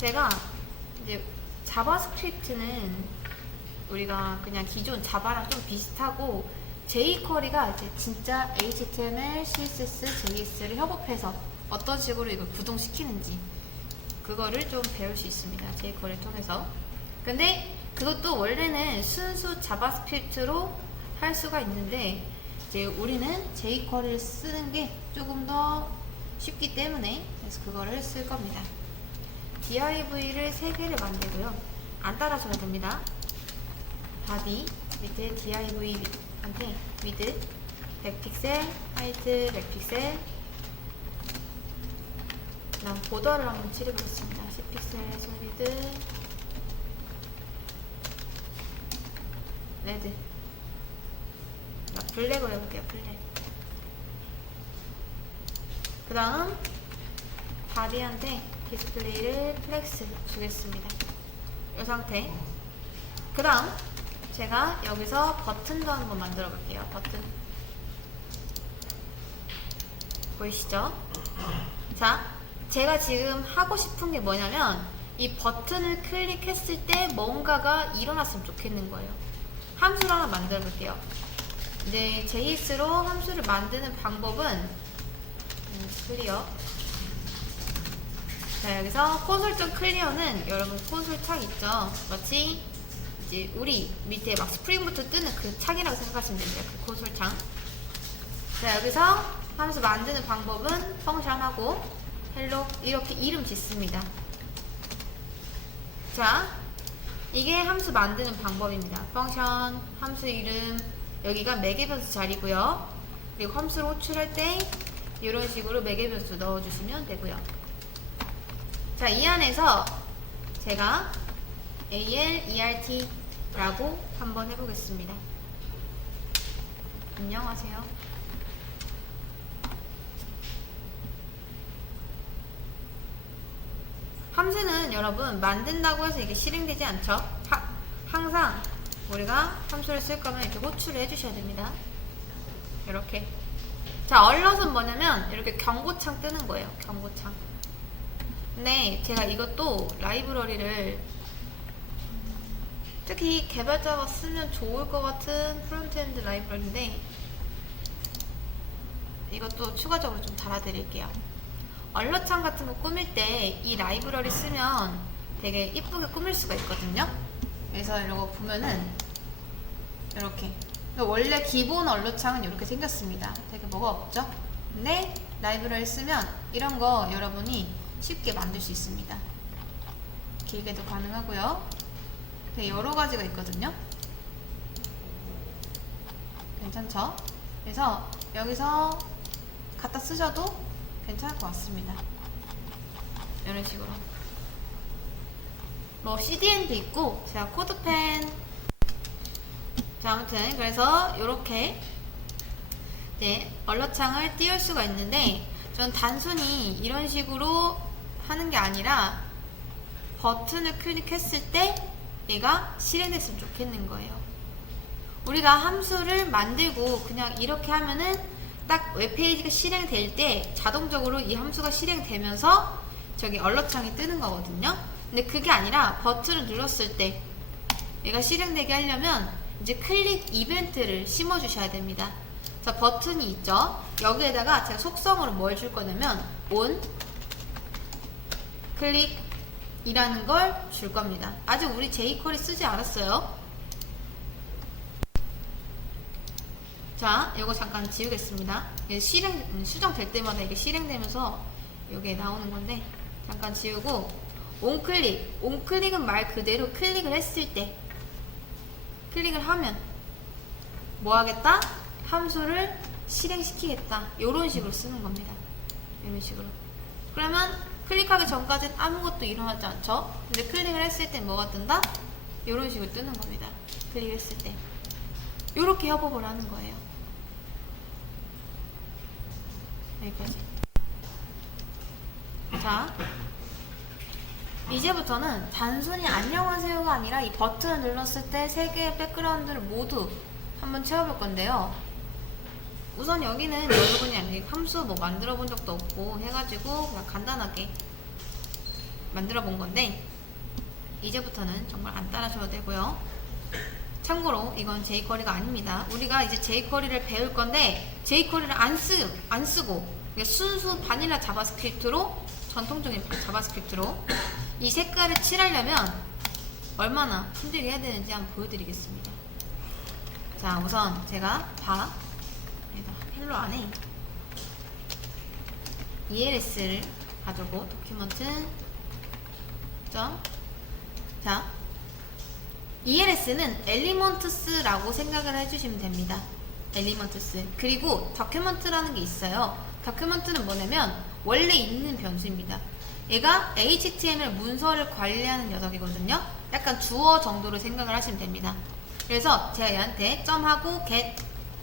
제가 이제 자바스크립트는 우리가 그냥 기존 자바랑 좀 비슷하고 jQuery가 이제 진짜 HTML, CSS, JS를 협업해서 어떤 식으로 이걸 구동시키는지 그거를 좀 배울 수 있습니다. jQuery를 통해서. 근데 그것도 원래는 순수 자바스크립트로 할 수가 있는데 이제 우리는 jQuery를 쓰는 게 조금 더 쉽기 때문에 그래서 그거를 쓸 겁니다. div를 3개를 만들고요. 안 따라줘야 됩니다. body 밑에 div한테 width 100픽셀, height 100픽셀. 그다음 보더를 한번 칠해보겠습니다. 10픽셀 솔리드 레드. 나 블랙으로 해볼게요. 블랙. 그 다음 바디한테 디스플레이를 플렉스 주겠습니다. 이 상태. 그 다음 제가 여기서 버튼도 한번 만들어 볼게요. 버튼 보이시죠? 자, 제가 지금 하고 싶은 게 뭐냐면 이 버튼을 클릭했을 때 뭔가가 일어났으면 좋겠는 거예요. 함수를 하나 만들어 볼게요. 이제 JS로 함수를 만드는 방법은 클리어. 자, 여기서 콘솔.클리어는 클리어는 여러분 콘솔 창 있죠? 마치 이제 우리 밑에 막 스프링부터 뜨는 그 창이라고 생각하시면 됩니다. 그 콘솔 창. 자, 여기서 함수 만드는 방법은 펑션하고 헬로 이렇게 이름 짓습니다. 자, 이게 함수 만드는 방법입니다. 펑션, 함수 이름, 여기가 매개 변수 자리고요. 그리고 함수를 호출할 때 이런 식으로 매개 변수 넣어주시면 되고요. 자, 이 안에서 제가 ALERT 라고 한번 해보겠습니다. 안녕하세요. 함수는 여러분 만든다고 해서 이게 실행되지 않죠? 항상 우리가 함수를 쓸 거면 이렇게 호출을 해주셔야 됩니다. 이렇게. 자, 얼럿은 뭐냐면 이렇게 경고창 뜨는 거예요. 경고창. 근데 제가 이것도 라이브러리를 특히 개발자가 쓰면 좋을 것 같은 프론트엔드 라이브러리인데 이것도 추가적으로 좀 달아드릴게요. 얼럿창 같은 거 꾸밀 때 이 라이브러리 쓰면 되게 이쁘게 꾸밀 수가 있거든요. 그래서 이런 거 보면은 이렇게 원래 기본 얼럿창은 이렇게 생겼습니다. 되게 뭐가 없죠? 근데 라이브러리 쓰면 이런 거 여러분이 쉽게 만들 수 있습니다. 길게도 가능하고요. 되게 여러 가지가 있거든요. 괜찮죠? 그래서 여기서 갖다 쓰셔도 괜찮을 것 같습니다. 이런 식으로. 뭐 CDN도 있고 제가 코드펜. 자, 아무튼 그래서 이렇게 이제 얼럿창을 띄울 수가 있는데 전 단순히 이런 식으로 하는 게 아니라 버튼을 클릭했을 때 얘가 실행됐으면 좋겠는 거예요. 우리가 함수를 만들고 그냥 이렇게 하면은 딱 웹페이지가 실행될 때 자동적으로 이 함수가 실행되면서 저기 얼럿창이 뜨는 거거든요. 근데 그게 아니라 버튼을 눌렀을 때 얘가 실행되게 하려면 이제 클릭 이벤트를 심어 주셔야 됩니다. 자, 버튼이 있죠. 여기에다가 제가 속성으로 뭘 줄 거냐면 on 클릭 이라는 걸 줄 겁니다. 아직 우리 jQuery 쓰지 않았어요. 자, 이거 잠깐 지우겠습니다. 이게 수정될 때마다 이게 실행되면서 이게 나오는 건데 잠깐 지우고 onClick. onClick은 말 그대로 클릭을 했을 때 클릭을 하면 뭐 하겠다? 함수를 실행시키겠다. 이런 식으로 쓰는 겁니다. 이런 식으로. 그러면 클릭하기 전까지는 아무것도 일어나지 않죠? 근데 클릭을 했을 때 뭐가 뜬다? 이런 식으로 뜨는 겁니다. 클릭했을 때. 이렇게 협업을 하는 거예요. 여기까지. 자, 이제부터는 단순히 안녕하세요가 아니라 이 버튼을 눌렀을 때 3개의 백그라운드를 모두 한번 채워볼 건데요. 우선 여기는 여러분이 함수 뭐 만들어 본 적도 없고 해가지고 그냥 간단하게 만들어 본 건데 이제부터는 정말 안 따라셔도 되고요. 참고로 이건 jQuery가 아닙니다. 우리가 이제 jQuery를 배울 건데 jQuery를 안 쓰고 순수 바닐라 자바스크립트로, 전통적인 자바스크립트로 이 색깔을 칠하려면 얼마나 힘들게 해야 되는지 한번 보여드리겠습니다. 자, 우선 제가 헬로 안에 ELS를 가지고 도큐먼트 자, ELS는 엘리먼트스라고 생각을 해주시면 됩니다. 엘리먼트스. 그리고 다큐먼트라는 게 있어요. 다큐먼트는 뭐냐면 원래 있는 변수입니다. 얘가 HTML 문서를 관리하는 녀석이거든요. 약간 주어 정도로 생각을 하시면 됩니다. 그래서 제가 얘한테 점하고 get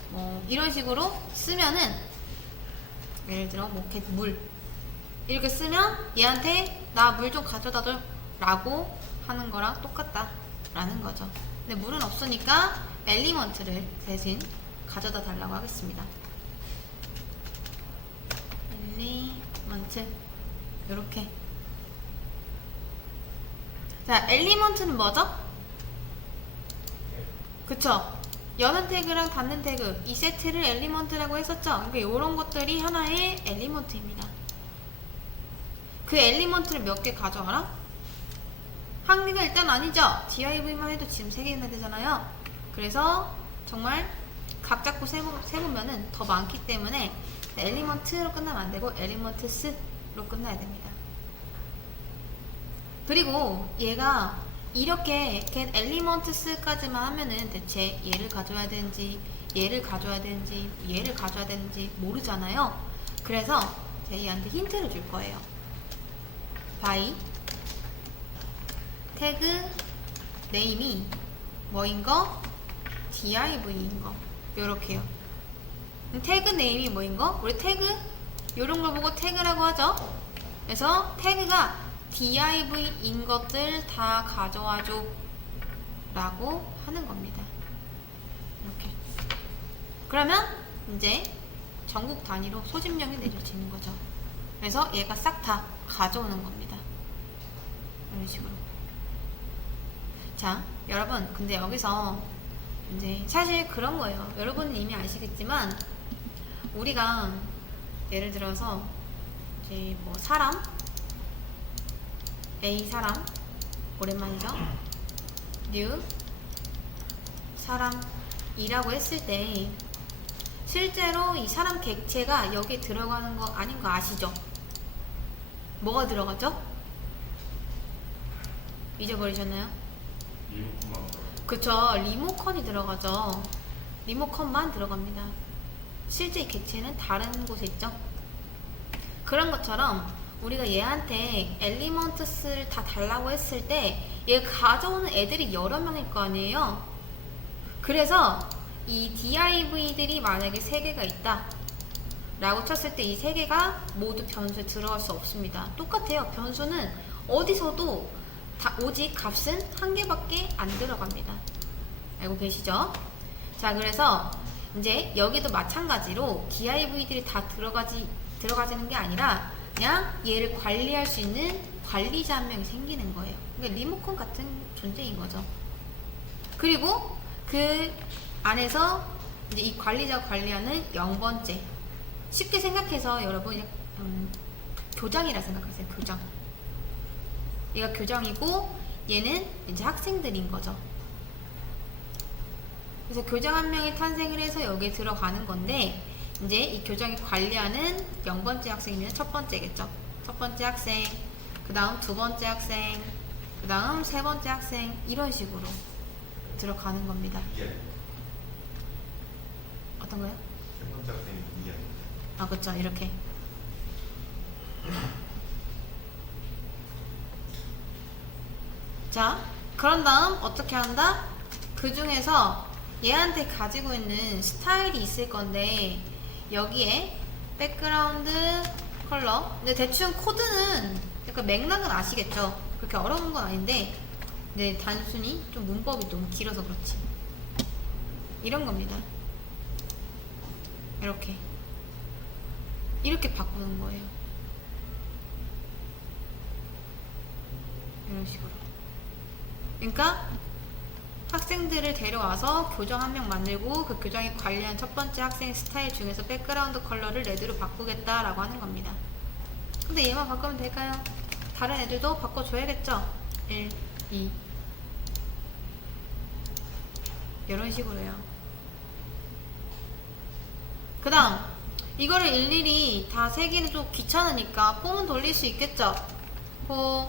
뭐 이런 식으로 쓰면은, 예를 들어 뭐 get 물 이렇게 쓰면 얘한테 나 물 좀 가져다 줘 라고 하는 거랑 똑같다 라는 거죠. 근데 물은 없으니까 엘리먼트를 대신 가져다 달라고 하겠습니다. 엘리먼트 요렇게. 자, 엘리먼트는 뭐죠? 그쵸? 여는 태그랑 닫는 태그 이 세트를 엘리먼트라고 했었죠? 그러니까 요런 것들이 하나의 엘리먼트입니다. 그 엘리먼트를 몇 개 가져가라? 한 개가 일단 아니죠? div만 해도 지금 3개나 되잖아요. 그래서 정말 각 잡고 세보면은 더 많기 때문에 엘리먼트로 끝나면 안 되고 엘리먼트스로 끝나야 됩니다. 그리고 얘가 이렇게 get elements까지만 하면은 대체 얘를 가져야 되는지 얘를 가져야 되는지 얘를 가져야 되는지 모르잖아요. 그래서 제가 얘한테 힌트를 줄 거예요. by 태그 네임이 뭐인 거? div인 거. 요렇게요. 태그 네임이 뭐인 거? 우리 태그 요런 걸 보고 태그라고 하죠. 그래서 태그가 div인 것들 다 가져와줘 라고 하는 겁니다. 이렇게. 그러면 이제 전국 단위로 소집령이 내려지는 거죠. 그래서 얘가 싹 다 가져오는 겁니다. 이런 식으로. 자, 여러분, 근데 여기서 이제 사실 그런 거예요. 여러분은 이미 아시겠지만 우리가 예를 들어서 이제 뭐 사람 A 사람 오랜만이죠? new 사람이라고 했을 때 실제로 이 사람 객체가 여기 들어가는 거 아닌 거 아시죠? 뭐가 들어가죠? 잊어버리셨나요? 그쵸, 리모컨이 들어가죠. 리모컨만 들어갑니다. 실제 이 객체는 다른 곳에 있죠. 그런 것처럼 우리가 얘한테 엘리먼트스를 다 달라고 했을 때 얘 가져오는 애들이 여러 명일 거 아니에요. 그래서 이 div들이 만약에 3개가 있다 라고 쳤을 때 이 3개가 모두 변수에 들어갈 수 없습니다. 똑같아요. 변수는 어디서도 오직 값은 1개밖에 안 들어갑니다. 알고 계시죠? 자, 그래서 이제 여기도 마찬가지로 div들이 다 들어가지는 게 아니라 그냥 얘를 관리할 수 있는 관리자 한 명이 생기는 거예요. 그러니까 리모컨 같은 존재인 거죠. 그리고 그 안에서 이제 이 관리자가 관리하는 0번째. 쉽게 생각해서 여러분 교장이라 생각하세요. 교장. 얘가 교장이고 얘는 이제 학생들인 거죠. 그래서 교장 한 명이 탄생을 해서 여기에 들어가는 건데 이제 이 교장이 관리하는 0번째 학생이면 첫 번째겠죠. 첫 번째 학생, 그 다음 두 번째 학생, 그 다음 세 번째 학생 이런 식으로 들어가는 겁니다. 어떤 거요? 세 번째 학생이 2 아닙니다. 아, 그쵸. 이렇게. 자, 그런 다음 어떻게 한다? 그 중에서 얘한테 가지고 있는 스타일이 있을 건데 여기에 백그라운드 컬러. 근데 대충 코드는 약간 맥락은 아시겠죠? 그렇게 어려운 건 아닌데 네, 단순히 좀 문법이 너무 길어서 그렇지. 이런 겁니다. 이렇게 바꾸는 거예요. 식으로. 그러니까 학생들을 데려와서 교정 한 명 만들고 그 교정이 관리한 첫 번째 학생 스타일 중에서 백그라운드 컬러를 레드로 바꾸겠다라고 하는 겁니다. 근데 얘만 바꾸면 될까요? 다른 애들도 바꿔줘야겠죠? 1, 2 이런 식으로요. 그 다음 이거를 일일이 다 세기는 좀 귀찮으니까 폼은 돌릴 수 있겠죠? 폼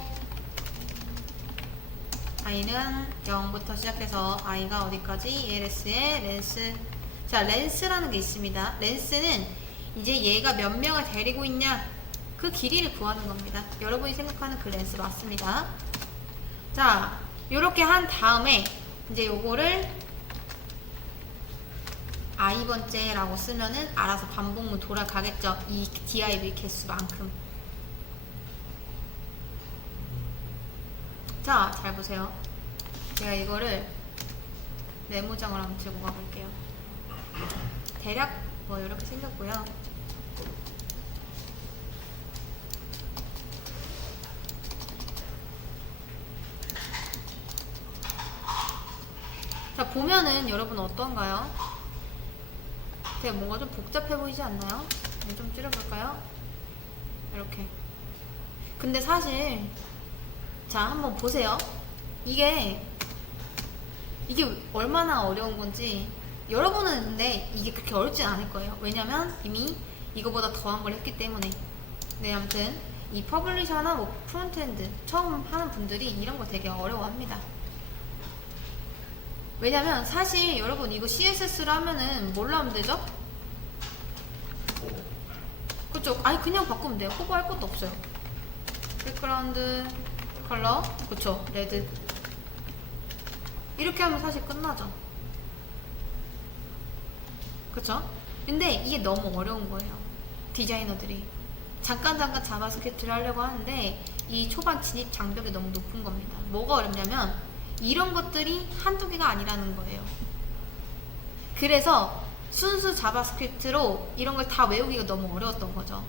i는 0부터 시작해서 i가 어디까지? ELS에 렌스. 자, 렌스라는 게 있습니다. 렌스는 이제 얘가 몇 명을 데리고 있냐 그 길이를 구하는 겁니다. 여러분이 생각하는 그 렌스 맞습니다. 자, 요렇게 한 다음에 이제 요거를 i번째라고 쓰면은 알아서 반복문 돌아가겠죠. 이 div 개수만큼. 자, 잘 보세요. 제가 이거를 메모장을 한번 들고 가볼게요. 대략 뭐 이렇게 생겼고요. 자, 보면은 여러분 어떤가요? 되게 뭔가 좀 복잡해 보이지 않나요? 좀 줄여볼까요? 이렇게. 근데 사실 자, 한번 보세요. 이게 얼마나 어려운 건지 여러분은 근데 이게 그렇게 어렵진 않을 거예요. 왜냐면 이미 이거보다 더한 걸 했기 때문에. 네, 아무튼 이 퍼블리셔나 뭐 프론트엔드 처음 하는 분들이 이런 거 되게 어려워합니다. 왜냐면 사실 여러분 이거 CSS로 하면은 뭘로 하면 되죠? 그쵸? 아니 그냥 바꾸면 돼요. 호버 할 것도 없어요. 백그라운드 컬러, 그쵸? 레드. 이렇게 하면 사실 끝나죠. 그쵸? 근데 이게 너무 어려운 거예요. 디자이너들이 잠깐 자바스크립트를 하려고 하는데 이 초반 진입 장벽이 너무 높은 겁니다. 뭐가 어렵냐면 이런 것들이 한두 개가 아니라는 거예요. 그래서 순수 자바스크립트로 이런 걸 다 외우기가 너무 어려웠던 거죠.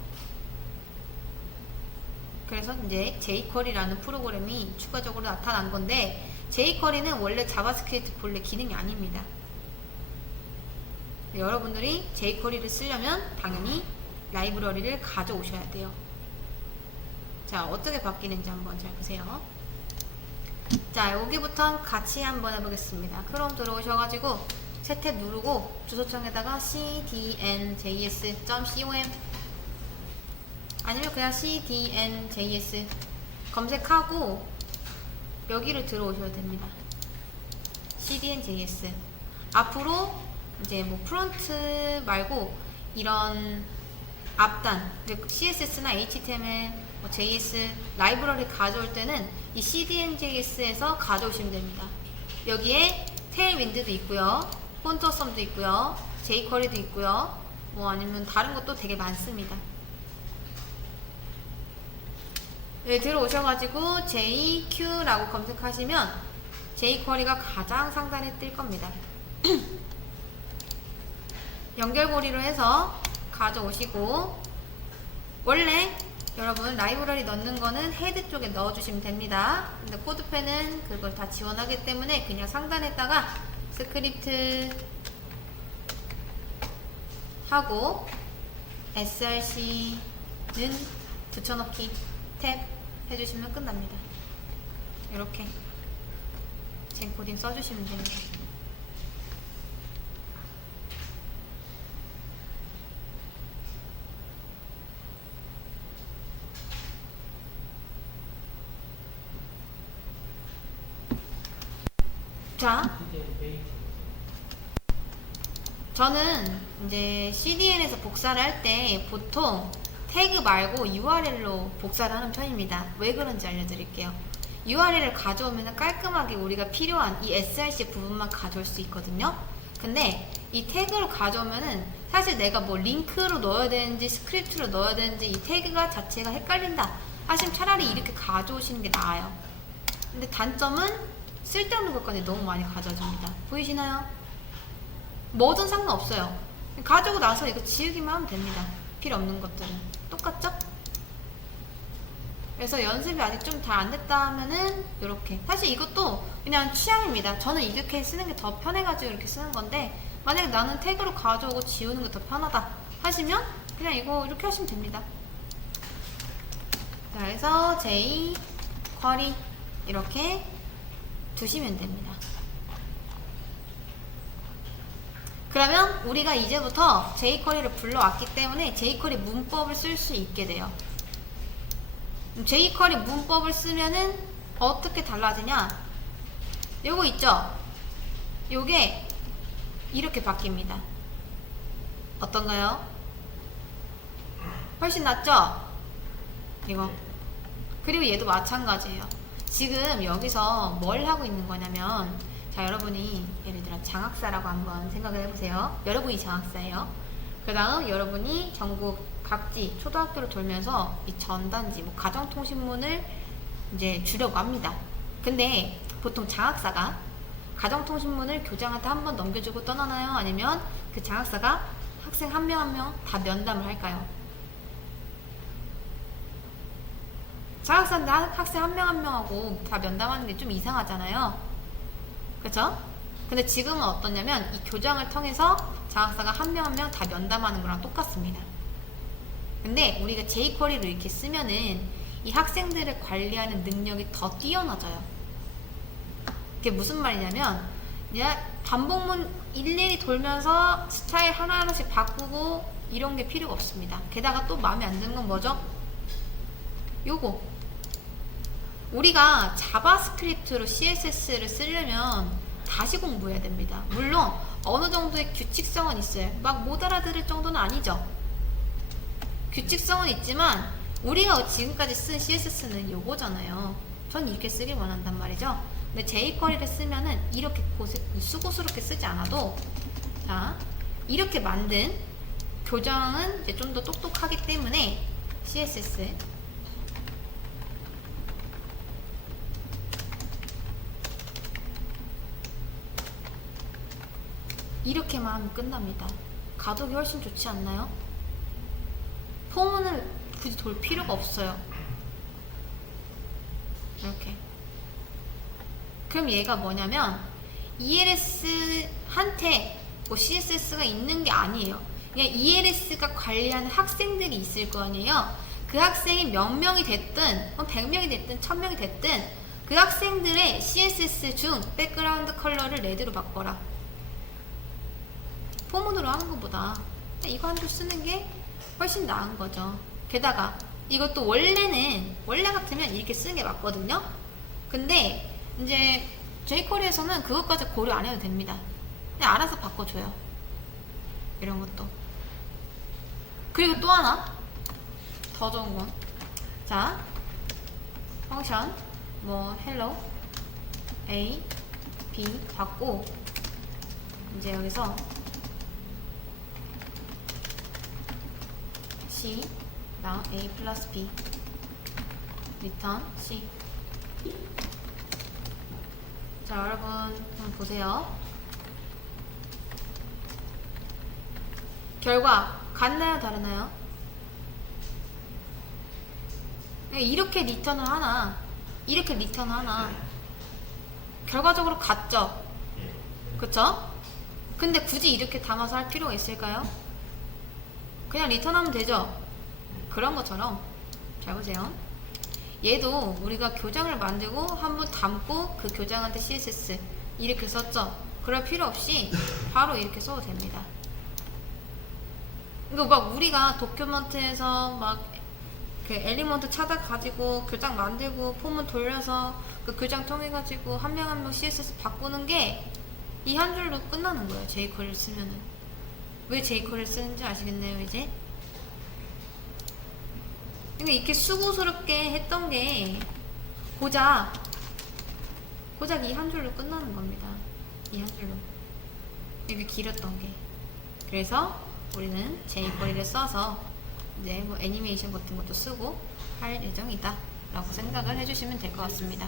그래서 이제 jQuery라는 프로그램이 추가적으로 나타난 건데 jQuery는 원래 자바스크립트 본래 기능이 아닙니다. 여러분들이 jQuery를 쓰려면 당연히 라이브러리를 가져오셔야 돼요. 자, 어떻게 바뀌는지 한번 잘 보세요. 자, 여기부터 같이 한번 해보겠습니다. 크롬 들어오셔가지고 새 탭 누르고 주소창에다가 cdnjs.com 아니면 그냥 cdnjs 검색하고 여기를 들어오셔야 됩니다. cdnjs 앞으로 이제 뭐 프론트 말고 이런 앞단 CSS나 HTML, 뭐 JS 라이브러리 가져올 때는 이 cdnjs에서 가져오시면 됩니다. 여기에 테일윈드도 있고요, 폰트 어썸도 있고요, jQuery도 있고요, 뭐 아니면 다른 것도 되게 많습니다. 네, 들어오셔가지고 JQ라고 검색하시면 jQuery가 가장 상단에 뜰 겁니다. 연결고리로 해서 가져오시고 원래 여러분 라이브러리 넣는 거는 헤드 쪽에 넣어주시면 됩니다. 근데 코드펜은 그걸 다 지원하기 때문에 그냥 상단에다가 스크립트 하고 src는 붙여넣기 탭 해주시면 끝납니다. 이렇게 젠코딩 써주시면 됩니다. 자, 저는 이제 CDN에서 복사를 할 때 보통 태그 말고 URL로 복사를 하는 편입니다. 왜 그런지 알려드릴게요. URL을 가져오면 깔끔하게 우리가 필요한 이 src 부분만 가져올 수 있거든요. 근데 이 태그를 가져오면은 사실 내가 뭐 링크로 넣어야 되는지 스크립트로 넣어야 되는지 이 태그가 자체가 헷갈린다 하시면 차라리 이렇게 가져오시는 게 나아요. 근데 단점은 쓸데없는 것까지 너무 많이 가져줍니다. 보이시나요? 뭐든 상관없어요. 가지고 나서 이거 지우기만 하면 됩니다. 필요 없는 것들은. 똑같죠? 그래서 연습이 아직 좀 다 안 됐다 하면은 이렇게. 사실 이것도 그냥 취향입니다. 저는 이렇게 쓰는 게 더 편해가지고 이렇게 쓰는 건데, 만약에 나는 태그로 가져오고 지우는 게 더 편하다 하시면 그냥 이거 이렇게 하시면 됩니다. 자, 그래서 J 쿼리 이렇게 두시면 됩니다. 그러면 우리가 이제부터 jQuery를 불러왔기 때문에 jQuery 문법을 쓸 수 있게 돼요. jQuery 문법을 쓰면은 어떻게 달라지냐? 요거 있죠? 요게 이렇게 바뀝니다. 어떤가요? 훨씬 낫죠? 이거. 그리고 얘도 마찬가지예요. 지금 여기서 뭘 하고 있는 거냐면, 자, 여러분이 예를 들어 장학사라고 한번 생각을 해보세요. 여러분이 장학사예요. 그 다음 여러분이 전국 각지 초등학교를 돌면서 이 전단지, 뭐 가정통신문을 이제 주려고 합니다. 근데 보통 장학사가 가정통신문을 교장한테 한번 넘겨주고 떠나나요? 아니면 그 장학사가 학생 한 명 한 명 다 면담을 할까요? 장학사인데 학생 한 명 한 명하고 다 면담하는 게 좀 이상하잖아요. 그쵸? 근데 지금은 어떠냐면 이 교장을 통해서 장학사가 한 명 한 명 다 면담하는 거랑 똑같습니다. 근데 우리가 jQuery로 이렇게 쓰면은 이 학생들을 관리하는 능력이 더 뛰어나져요. 그게 무슨 말이냐면, 내가 반복문 일일이 돌면서 스타일 하나하나씩 바꾸고 이런 게 필요가 없습니다. 게다가 또 마음에 안 드는 건 뭐죠? 요거. 우리가 자바스크립트로 CSS를 쓰려면 다시 공부해야 됩니다. 물론 어느 정도의 규칙성은 있어요. 막 못 알아들을 정도는 아니죠. 규칙성은 있지만 우리가 지금까지 쓴 CSS는 요거잖아요. 전 이렇게 쓰길 원한단 말이죠. 근데 jQuery를 쓰면은 이렇게 수고스럽게 쓰지 않아도, 자, 이렇게 만든 교정은 이제 좀 더 똑똑하기 때문에 CSS 이렇게만 하면 끝납니다. 가독이 훨씬 좋지 않나요? 포문을 굳이 돌 필요가 없어요. 이렇게. 그럼 얘가 뭐냐면 ELS한테 뭐 CSS가 있는 게 아니에요. 그냥 ELS가 관리하는 학생들이 있을 거 아니에요. 그 학생이 몇 명이 됐든 100명이 됐든 1000명이 됐든 그 학생들의 CSS 중 백그라운드 컬러를 레드로 바꿔라. 포문으로 하는 것보다 이거 한 줄 쓰는 게 훨씬 나은 거죠. 게다가 이것도 원래 같으면 이렇게 쓰는 게 맞거든요. 근데 이제 jQuery에서는 그것까지 고려 안 해도 됩니다. 그냥 알아서 바꿔줘요. 이런 것도. 그리고 또 하나 더 좋은 건, 자, 펑션 뭐 hello a b 받고 이제 여기서 C 다음 A 플러스 B 리턴 C. 자, 여러분 한번 보세요. 결과 같나요 다르나요? 이렇게 리턴을 하나 이렇게 리턴을 하나 결과적으로 같죠? 그쵸? 근데 굳이 이렇게 담아서 할 필요가 있을까요? 그냥 리턴하면 되죠? 그런 것처럼 잘 보세요. 얘도 우리가 교장을 만들고 한번 담고 그 교장한테 CSS 이렇게 썼죠? 그럴 필요 없이 바로 이렇게 써도 됩니다. 그러니까 막 우리가 도큐먼트에서 막 그 엘리먼트 찾아가지고 교장 만들고 포문 돌려서 그 교장 통해가지고 한 명 한 명 CSS 바꾸는 게 이 한 줄로 끝나는 거예요. jQuery를 쓰면은. 왜 jQuery를 쓰는지 아시겠네요, 이제? 근데 이렇게 수고스럽게 했던 게 고작 이 한 줄로 끝나는 겁니다. 이 한 줄로. 이렇게 길었던 게. 그래서 우리는 jQuery를 써서 이제 뭐 애니메이션 같은 것도 쓰고 할 예정이다 라고 생각을 해주시면 될 것 같습니다.